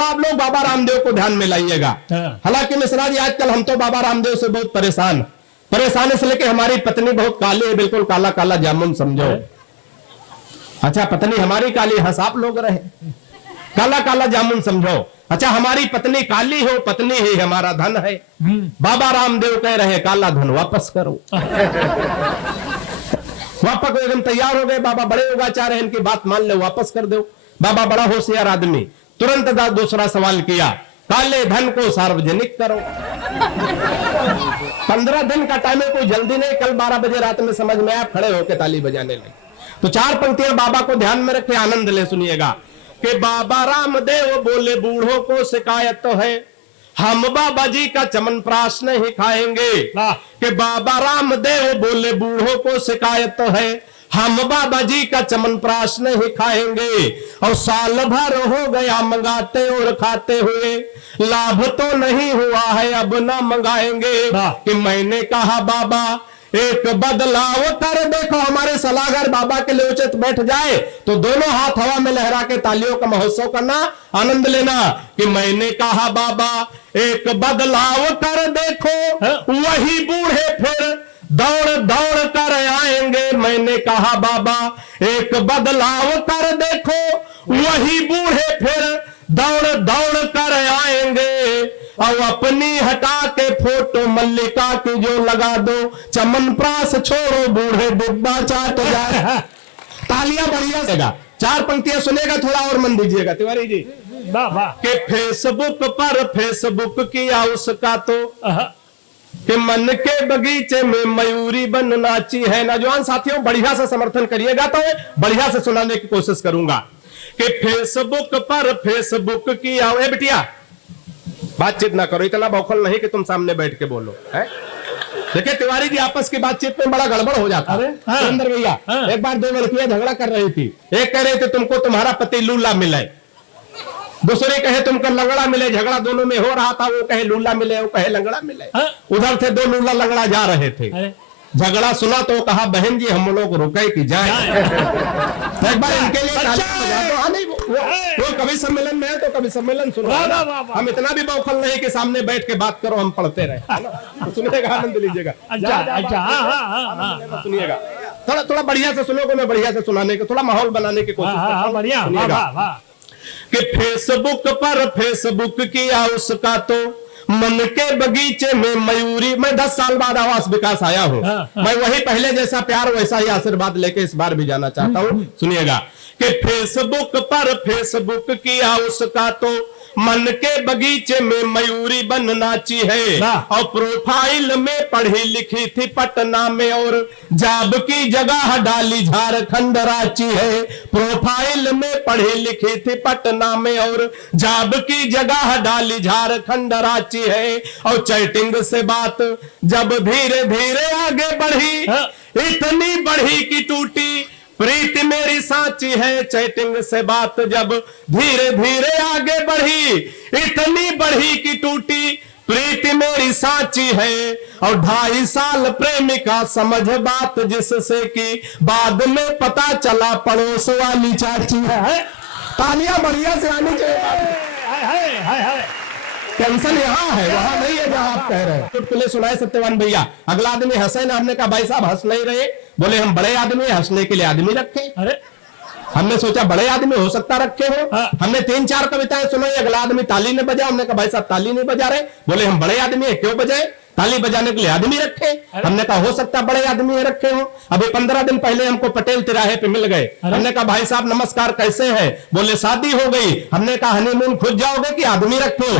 थोड़ा आप लोग बाबा रामदेव को ध्यान में लाइएगा। हालांकि मिश्रा जी आजकल हम तो बाबा रामदेव से बहुत परेशान इसलिए कि हमारी पत्नी बहुत काली है, बिल्कुल काला काला जामुन समझो। अच्छा पत्नी हमारी काली, हंस आप लोग रहे, काला काला जामुन समझो। अच्छा हमारी पत्नी काली हो, पत्नी ही हमारा धन है। बाबा रामदेव कह रहे काला धन वापस करो। वापस एकदम तैयार हो गए। बाबा बड़े योगाचार है, इनकी बात मान लो, वापस कर दो। बाबा बड़ा होशियार आदमी, तुरंत दूसरा सवाल किया, काले धन को सार्वजनिक करो। 15 दिन का टाइम है, कोई जल्दी नहीं। कल 12 बजे रात में समझ में आप खड़े होकर ताली बजाने लगे। तो 4 पंक्तियां बाबा को ध्यान में रखे आनंद ले सुनिएगा कि बाबा रामदेव बोले बूढ़ों को शिकायत तो है, हम बाबा जी का चमनप्राश नहीं खाएंगे। कि बाबा रामदेव बोले बूढ़ों को शिकायत तो है, हम बाबा जी का चमनप्राश नहीं खाएंगे। और साल भर हो गया मंगाते और खाते हुए, लाभ तो नहीं हुआ है अब ना मंगाएंगे। कि मैंने कहा बाबा एक बदलाव कर देखो। हमारे सलाहकार बाबा के लिए उचित बैठ जाए तो दोनों हाथ हवा में लहरा के तालियों का महोत्सव करना, आनंद लेना। कि मैंने कहा बाबा एक बदलाव कर देखो, वही बूढ़े फिर दौड़ दौड़ कर आएंगे। मैंने कहा बाबा एक बदलाव कर देखो, वही बूढ़े फिर दौड़ दौड़ कर आएंगे। और अपनी हटा के फोटो मल्लिका की जो लगा दो, चमनप्राश छोड़ो बूढ़े डिब्बा चाट जाए। तालियां बढ़िया सेगा। 4 पंक्तियां सुनेगा, थोड़ा और मन दीजिएगा तिवारी जी। कि फेसबुक पर फेसबुक किया उसका तो, कि मन के बगीचे में मयूरी बन नाची है। नौजवान साथियों बढ़िया से समर्थन करिएगा तो बढ़िया से सुनाने की कोशिश करूंगा। कि फेसबुक पर फेसबुक किया, ए बिटिया बातचीत ना करो, इतना बौखल नहीं कि तुम सामने बैठ के बोलो है। देखिए तिवारी जी आपस की बातचीत में बड़ा गड़बड़ हो जाता है। सुरेंद्र भैया एक बार 2 लड़कियां झगड़ा कर रही थी। एक कह रही थी तुमको तुम्हारा पति लूला मिले, दूसरे कहे तुमको लंगड़ा मिले। झगड़ा दोनों में हो रहा था, वो कहे लूला मिले, वो कहे लंगड़ा मिले। उधर से 2 लूला लंगड़ा जा रहे थे। झगड़ा सुना तो कहा बहन जी हम लोग रुके कि जाए। एक बार इनके लिए वो कवि सम्मेलन में है तो कवि सम्मेलन सुनो। हम इतना भी बौखल नहीं कि सामने बैठ के बात करो, हम पढ़ते रहे। तो सुनिएगा, आनंद लीजिएगा। सुनिएगा, थोड़ा थोड़ा बढ़िया से सुनोगे, मैं बढ़िया से सुनाने का थोड़ा माहौल बनाने की कोशिश करता हूं। कि फेसबुक पर फेसबुक किया उसका तो, मन के बगीचे में मयूरी। मैं 10 साल बाद आवास विकास आया हूं। मैं वही पहले जैसा प्यार वैसा ही आशीर्वाद लेके इस बार भी जाना चाहता हूं। सुनिएगा कि फेसबुक पर फेसबुक किया उसका तो, मन के बगीचे में मयूरी बन नाची है। और प्रोफाइल में पढ़ी लिखी थी पटना में, और जॉब की जगह डाली झारखंड रांची है। प्रोफाइल में पढ़ी लिखी थी पटना में, और जॉब की जगह डाली झारखंड रांची है। और चैटिंग से बात जब धीरे धीरे आगे बढ़ी, इतनी बढ़ी कि टूटी प्रीति मेरी साची है। चैटिंग से बात जब धीरे धीरे आगे बढ़ी, इतनी बढ़ी कि टूटी प्रीति मेरी साची है। और 2.5 साल प्रेमिका समझ बात जिससे कि बाद में पता चला पड़ोस वाली चाची है। तालियां बढ़िया से आनी चाहिए। टेंशन यहाँ है, वहां नहीं है जहां आप कह रहे हैं। चुटकुले सुनाए सत्यवान भैया। अगला आदमी हंसे ना, हमने कहा भाई साहब हंस नहीं रहे। बोले हम बड़े आदमी हंसने के लिए आदमी रखे। अरे हमने सोचा बड़े आदमी हो सकता रखे हो। हमने 3-4 कविताएं सुनाई, अगला आदमी ताली ने बजा। हमने कहा भाई साहब ताली नहीं बजा रहे। बोले हम बड़े आदमी है, क्यों बजाए, ताली बजाने के लिए आदमी रखे। हमने कहा हो सकता बड़े आदमी है रखे हो। अभी 15 दिन पहले हमको पटेल तिराहे पे मिल गए। हमने कहा भाई साहब नमस्कार कैसे हैं। बोले शादी हो गई। हमने कहा हनीमून खुद जाओगे कि आदमी रखे हो।